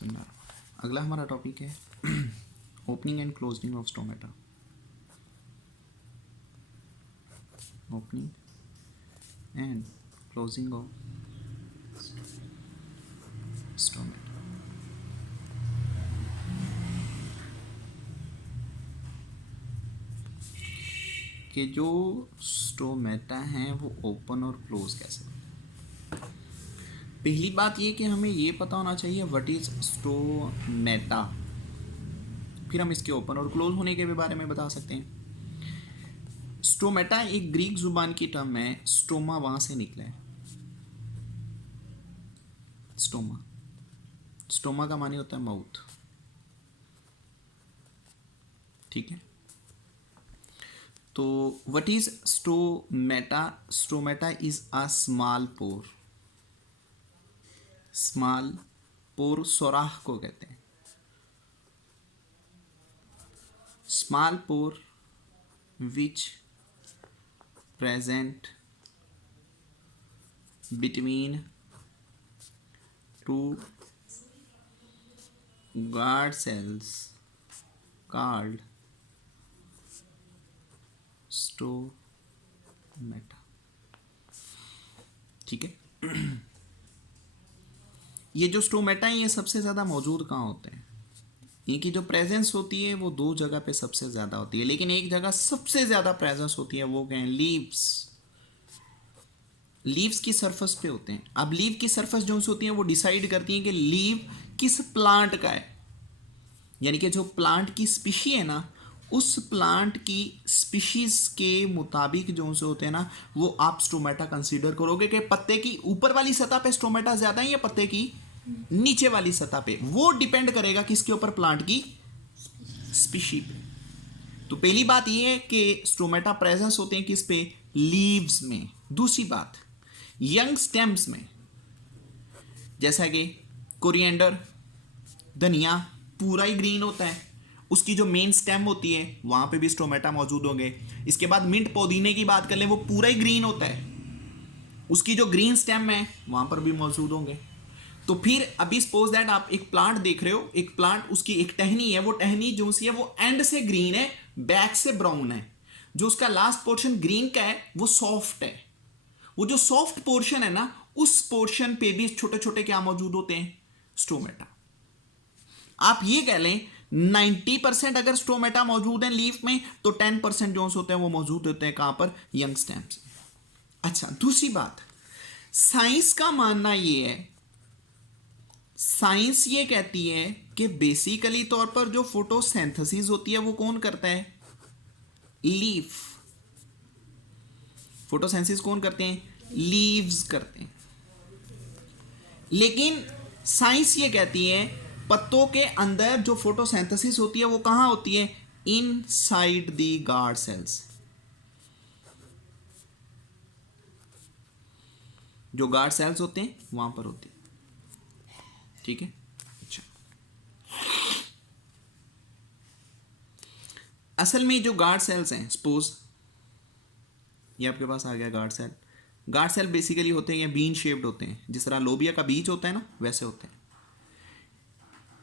बिस्मिल्लाह। अगला हमारा टॉपिक है opening and closing of stomata. Opening and closing of stomata. कि जो स्टोमेटा हैं वो ओपन और क्लोज कैसे होते हैं। पहली बात ये कि हमें ये पता होना चाहिए व्हाट इज स्टोमेटा, फिर हम इसके ओपन और क्लोज होने के भी बारे में बता सकते हैं। स्टोमेटा एक ग्रीक जुबान की टर्म है, स्टोमा वहां से निकला है। स्टोमा, स्टोमा का माने होता है माउथ, ठीक है। तो what is stomata? Stomata is a small pore. Small pore सोराख को कहते हैं। Small pore which present between two guard cells called stomata, ठीक है। ये जो स्टोमेटा है ये सबसे ज़्यादा मौजूद कहाँ होते हैं? इनकी जो प्रेजेंस होती है वो दो जगह पे सबसे ज़्यादा होती है, लेकिन एक जगह सबसे ज़्यादा प्रेजेंस होती है, वो क्या है? लीव्स। लीव्स की सरफेस पे होते हैं। अब लीव की सरफेस जो होती है वो डिसाइड करती है कि लीव किस प्लांट का है, यानी कि जो प्लांट की स्पीशी है ना, उस प्लांट की स्पीशीज के मुताबिक जो से होते हैं ना, वो आप स्टोमेटा कंसीडर करोगे कि पत्ते की ऊपर वाली सतह पे स्टोमेटा ज्यादा है या पत्ते की नीचे वाली सतह पे। वो डिपेंड करेगा किसके ऊपर? प्लांट की स्पीशी पे। तो पहली बात ये है कि स्टोमेटा प्रेजेंस होते हैं किस पे? लीव्स में। दूसरी बात, यंग स्टेम्स में, जैसा कि कोरिएंडर, धनिया पूरा ही ग्रीन होता है, उसकी जो मेन स्टेम होती है वहां पे भी स्टोमेटा मौजूद होंगे। इसके बाद मिंट पुदीने की बात कर ले, वो पूरा ही ग्रीन होता है, उसकी जो ग्रीन स्टेम है वहां पर भी मौजूद होंगे। तो फिर अभी सपोज दैट आप एक प्लांट देख रहे हो, एक प्लांट उसकी एक टहनी है, वो टहनी जो सी है वो एंड से ग्रीन है, बैक से ब्राउन है। जो उसका लास्ट पोर्शन ग्रीन का है वो सॉफ्ट है। वो जो सॉफ्ट पोर्शन है ना, उस पोर्शन पे भी छोटे छोटे क्या मौजूद होते हैं? स्टोमेटा। आप ये कह लें 90% अगर स्टोमेटा मौजूद है लीफ में, तो 10% जो होते हैं वो मौजूद होते हैं कहां पर? Young stems. अच्छा, दूसरी बात, साइंस का मानना ये है, साइंस ये कहती है कि बेसिकली तौर पर जो फोटोसिंथेसिस होती है वो कौन करता है? लीफ। फोटोसिंथेसिस कौन करते हैं? लीव्स करते हैं। लेकिन साइंस ये कहती है पत्तों के अंदर जो फोटोसिंथेसिस होती है वो कहां होती है? Inside the guard cells. जो गार्ड सेल्स होते हैं वहां पर होती है, ठीक है। अच्छा, असल में जो गार्ड सेल्स हैं, सपोज ये आपके पास आ गया guard cell. Guard cell basically होते हैं, ये बीन शेप्ड होते हैं, जिस तरह लोबिया का बीज होता है ना, वैसे होते हैं।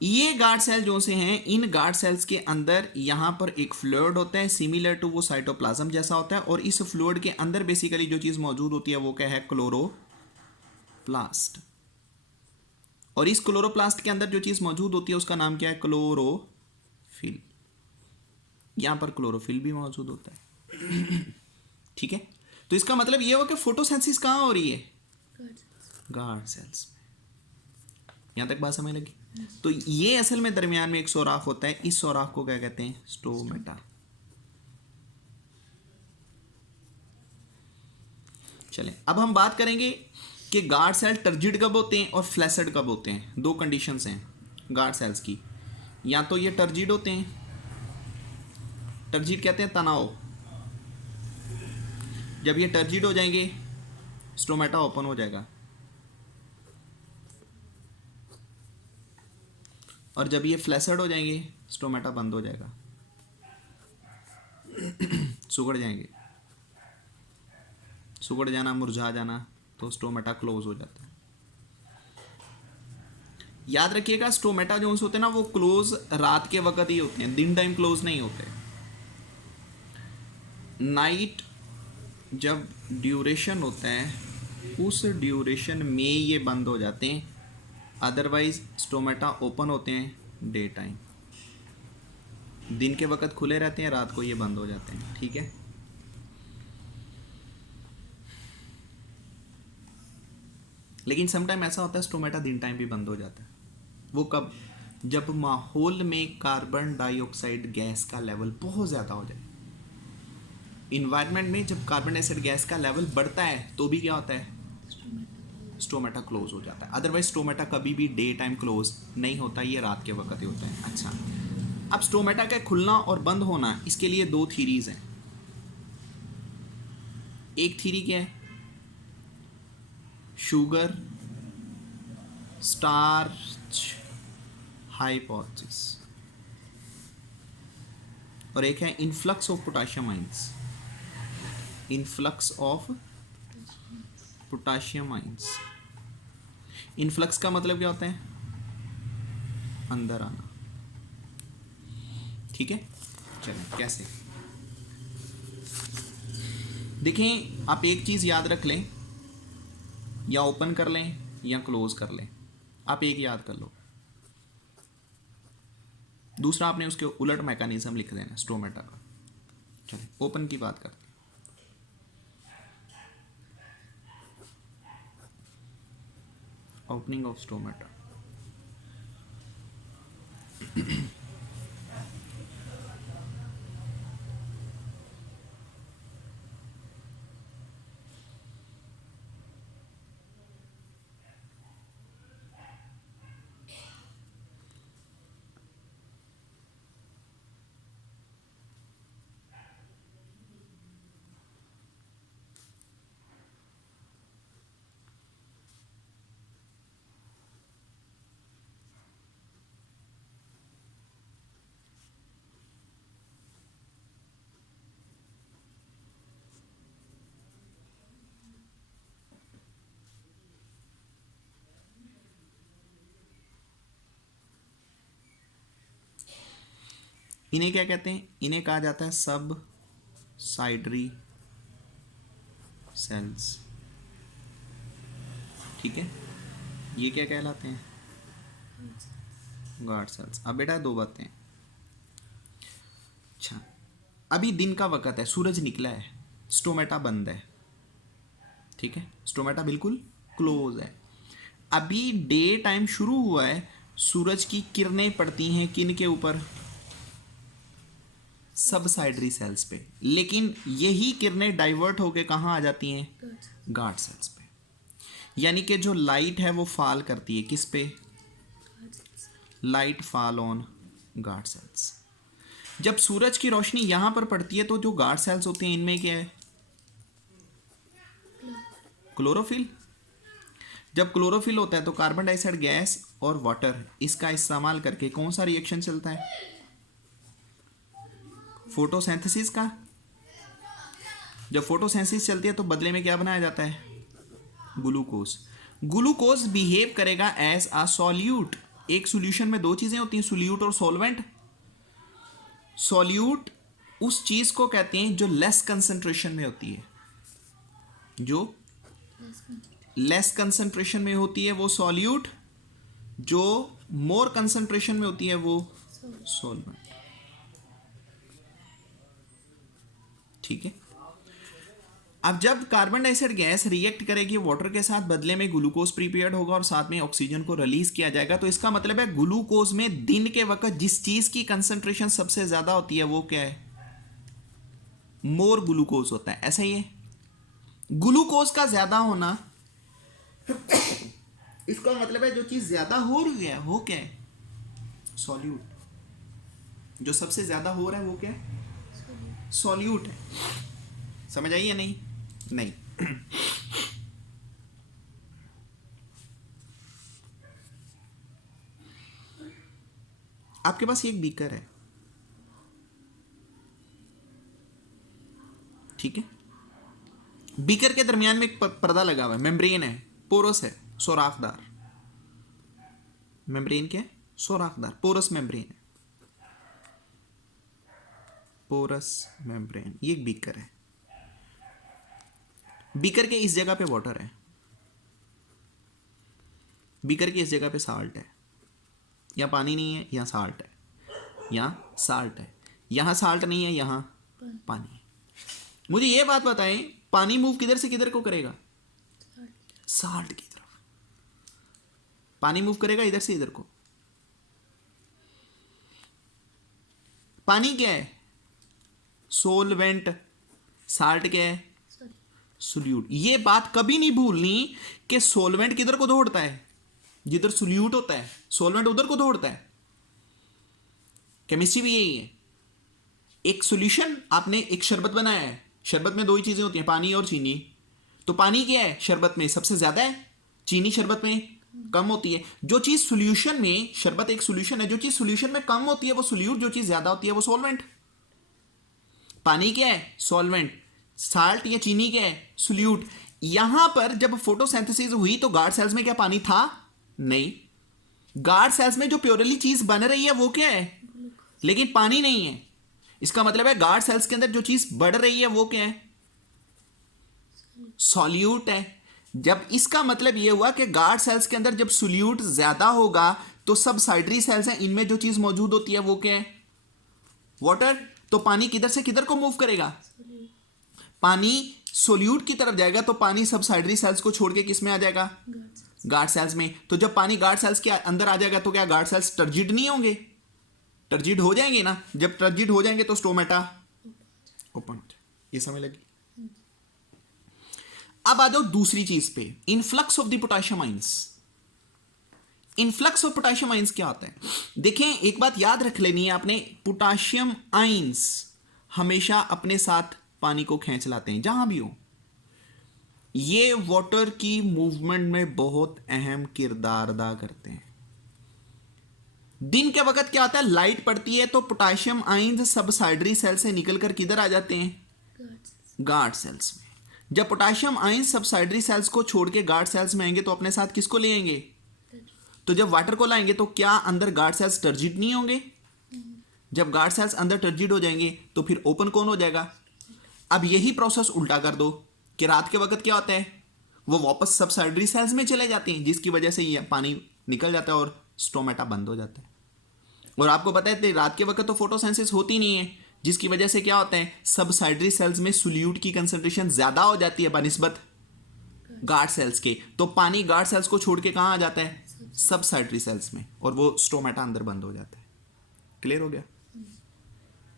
ये गार्ड सेल जो से हैं, इन गार्ड सेल्स के अंदर यहां पर एक फ्लूइड होता है सिमिलर टू वो साइटोप्लाज्म जैसा होता है, और इस फ्लूइड के अंदर बेसिकली जो चीज मौजूद होती है वो क्या है? क्लोरोप्लास्ट। और इस क्लोरोप्लास्ट के अंदर जो चीज मौजूद होती है उसका नाम क्या है? क्लोरोफिल। यहां पर क्लोरोफिल भी मौजूद होता है, ठीक है। तो इसका मतलब ये हो कि फोटोसिंथेसिस कहां हो रही है? गार्ड सेल्स में। यहां तक बात समझ लगी? तो ये असल में दरमियान में एक सोराख होता है, इस सोराख को क्या कहते हैं? स्टोमेटा। चलें, अब हम बात करेंगे कि गार्ड सेल टर्जिड कब होते हैं और फ्लैसिड कब होते हैं। दो कंडीशंस हैं गार्ड सेल्स की, या तो ये टर्जिड होते हैं, टर्जिड कहते हैं तनाव। जब ये टर्जिड हो जाएंगे स्टोमेटा ओपन हो जाएगा, और जब ये फ्लैसिड हो जाएंगे स्टोमेटा बंद हो जाएगा, सुगड़ जाएंगे। सुगड़ जाना, मुरझा जाना, तो स्टोमेटा क्लोज हो जाता है। याद रखिएगा स्टोमेटा जोन्स होते हैं ना वो क्लोज रात के वक्त ही होते हैं, दिन टाइम क्लोज नहीं होते। नाइट जब ड्यूरेशन होता है उस ड्यूरेशन में ये बंद हो जाते हैं, अदरवाइज स्टोमेटा ओपन होते हैं डे टाइम, दिन के वक्त खुले रहते हैं, रात को ये बंद हो जाते हैं। ठीक है, लेकिन समटाइम ऐसा होता है स्टोमेटा दिन टाइम भी बंद हो जाता है। वो कब? जब माहौल में कार्बन डाइऑक्साइड गैस का लेवल बहुत ज़्यादा हो जाए। इन्वायरमेंट में जब कार्बन डाइऑक्साइड गैस का लेवल बढ़ता है तो भी क्या होता है? स्टोमेटा क्लोज हो जाता है। अदरवाइज स्टोमेटा कभी भी डे टाइम क्लोज नहीं होता, ये रात के वक्त ही होता है। अच्छा, अब स्टोमेटा का खुलना और बंद होना, इसके लिए दो थीरीज हैं। एक थीरी क्या है? शुगर स्टार्च हाइपोथेसिस, और एक है influx of potassium ions. Influx of potassium ions. Influx का मतलब क्या होता है? अंदर आना। ठीक है, चलिए कैसे देखें। आप एक चीज याद रख लें, या ओपन कर लें या क्लोज कर लें। आप एक याद कर लो, दूसरा आपने उसके उलट मैकेनिज्म लिख देना स्टोमेटा का। चलिए ओपन की बात करते हैं। Opening of stomata. इन्हें क्या कहते हैं? इन्हें कहा जाता है सब साइडरी सेल्स। ठीक है, ये क्या कहलाते हैं? Guard cells. अब बेटा दो बातें। अच्छा, अभी दिन का वक्त है, सूरज निकला है, स्टोमेटा बंद है। ठीक है, स्टोमेटा बिल्कुल क्लोज है। अभी डे टाइम शुरू हुआ है, सूरज की किरणें पड़ती हैं किन के ऊपर? सब साइडरी सेल्स पे। लेकिन यही किरणें डाइवर्ट होके कहाँ आ जाती हैं? गार्ड सेल्स पे। यानी कि जो लाइट है वो फॉल करती है किस पे? Light fall on guard cells. जब सूरज की रोशनी यहां पर पड़ती है तो जो गार्ड सेल्स होते हैं इनमें क्या है? क्लोरोफिल। जब क्लोरोफिल होता है तो कार्बन डाइऑक्साइड गैस और वाटर इसका इस्तेमाल करके कौन सा रिएक्शन चलता है? फोटोसिंथेसिस का। जब फोटोसिंथेसिस चलती है तो बदले में क्या बनाया जाता है? ग्लूकोज। ग्लूकोज बिहेव करेगा एज अ सॉल्यूट। एक सॉल्यूशन में दो चीजें होती हैं, सॉल्यूट और सॉल्वेंट। सॉल्यूट उस चीज को कहते हैं जो लेस कंसंट्रेशन में होती है। जो लेस कंसंट्रेशन में होती है वो सॉल्यूट, जो मोर कंसंट्रेशन में होती है वो सॉल्वेंट। ठीक है, अब जब कार्बन डाइऑक्साइड गैस रिएक्ट करेगी वाटर के साथ, बदले में ग्लूकोज प्रिपेयर्ड होगा और साथ में ऑक्सीजन को रिलीज किया जाएगा। तो इसका मतलब है ग्लूकोज में दिन के वक्त जिस चीज की कंसंट्रेशन सबसे ज्यादा होती है वो क्या है? मोर ग्लूकोज होता है। ऐसा ही है, ग्लूकोज का ज्यादा होना इसका मतलब है जो चीज ज्यादा हो रही है वो क्या है? सॉल्यूट। जो सबसे ज्यादा हो रहा है वो क्या है? सॉल्यूट है। समझ आई या नहीं? नहीं। आपके पास एक बीकर है, ठीक है, बीकर के दरमियान में एक पर्दा लगा हुआ है, मेम्ब्रेन है, पोरस है, सुराखदार। मेम्ब्रेन क्या है? सोराखदार, पोरस मेम्ब्रेन, पोरस मेम्ब्रेन। ये एक बीकर है, बीकर के इस जगह पे वाटर है, बीकर की इस जगह पे साल्ट है, या पानी नहीं है, यहाँ साल्ट है, यहाँ साल्ट है, यहाँ साल्ट नहीं है, यहाँ पानी है। मुझे ये बात बताएं, पानी मूव किधर से किधर को करेगा? साल्ट की तरफ। पानी मूव करेगा इधर से इधर को। पानी क्या है? सोलवेंट। साल्ट क्या है? सोल्यूट। ये बात कभी नहीं भूलनी कि सोलवेंट किधर को दौड़ता है? जिधर सोल्यूट होता है, सोलवेंट उधर को दौड़ता है। केमिस्ट्री भी यही है। एक सॉल्यूशन, आपने एक शरबत बनाया है, शरबत में दो ही चीजें होती हैं, पानी और चीनी। तो पानी क्या है शरबत में? सबसे ज्यादा है। चीनी शरबत में कम होती है। जो चीज सॉल्यूशन में, शरबत एक सॉल्यूशन है, जो चीज सॉल्यूशन में कम होती है वो सोल्यूट, जो चीज ज्यादा होती है वो सोलवेंट। पानी क्या है? सॉल्वेंट। साल्ट या चीनी क्या है? सोल्यूट। यहां पर जब फोटोसिंथेसिस हुई तो गार्ड सेल्स में क्या पानी था? नहीं। गार्ड सेल्स में जो प्योरली चीज बन रही है वो क्या है? लेकिन पानी नहीं है। इसका मतलब है गार्ड सेल्स के अंदर जो चीज बढ़ रही है वो क्या है? सॉल्यूट है। जब इसका मतलब यह हुआ कि गार्ड सेल्स के अंदर जब सोल्यूट ज्यादा होगा तो सबसाइडरी सेल्स हैं, इनमें जो चीज मौजूद होती है वो क्या है? वाटर। तो पानी किधर से किधर को मूव करेगा? पानी सोल्यूट की तरफ जाएगा तो पानी सबसाइडरी सेल्स को छोड़ के किस में आ जाएगा? गार्ड सेल्स में। तो जब पानी गार्ड सेल्स के अंदर आ जाएगा तो क्या गार्ड सेल्स टर्जिड नहीं होंगे? टर्जिड हो जाएंगे ना। जब टर्जिड हो जाएंगे तो स्टोमेटा ओपन हो जाए। ये समझ लगी? अब आ जाओ दूसरी चीज पे, influx of the potassium ions. Influx of potassium ions क्या होता है? देखें, एक बात याद रख लेनी है आपने, पोटेशियम आयंस हमेशा अपने साथ पानी को खींच लाते हैं जहां भी हो। ये वाटर की मूवमेंट में बहुत अहम किरदार अदा करते हैं। दिन के वक्त क्या होता है? लाइट पड़ती है तो पोटेशियम आयंस सबसाइडरी सेल से निकलकर किधर आ जाते हैं? गार्ड सेल्स में। जब पोटेशियम आयंस सबसाइडरी सेल्स को छोड़ के गार्ड सेल्स में आएंगे तो अपने साथ किसको ले आएंगे? तो जब वाटर को लाएंगे तो क्या अंदर गार्ड सेल्स टर्जिड नहीं होंगे? जब गार्ड सेल्स अंदर टर्जिड हो जाएंगे तो फिर ओपन कौन हो जाएगा? अब यही प्रोसेस उल्टा कर दो कि रात के वक्त क्या होता है? वो वापस सबसाइडरी सेल्स में चले जाते हैं, जिसकी वजह से ये पानी निकल जाता है और स्टोमेटा बंद हो जाता है। और आपको पता है रात के वक्त तो फोटोसिंथेसिस होती नहीं है, जिसकी वजह से क्या होता है? सबसाइडरी सेल्स में सोल्यूट की कंसंट्रेशन ज्यादा हो जाती है बनिस्बत गार्ड सेल्स के। तो पानी गार्ड सेल्स को छोड़ के कहां आ जाता है? सबसाइडरी सेल्स में, और वो स्टोमेटा अंदर बंद हो जाता है। क्लियर हो गया?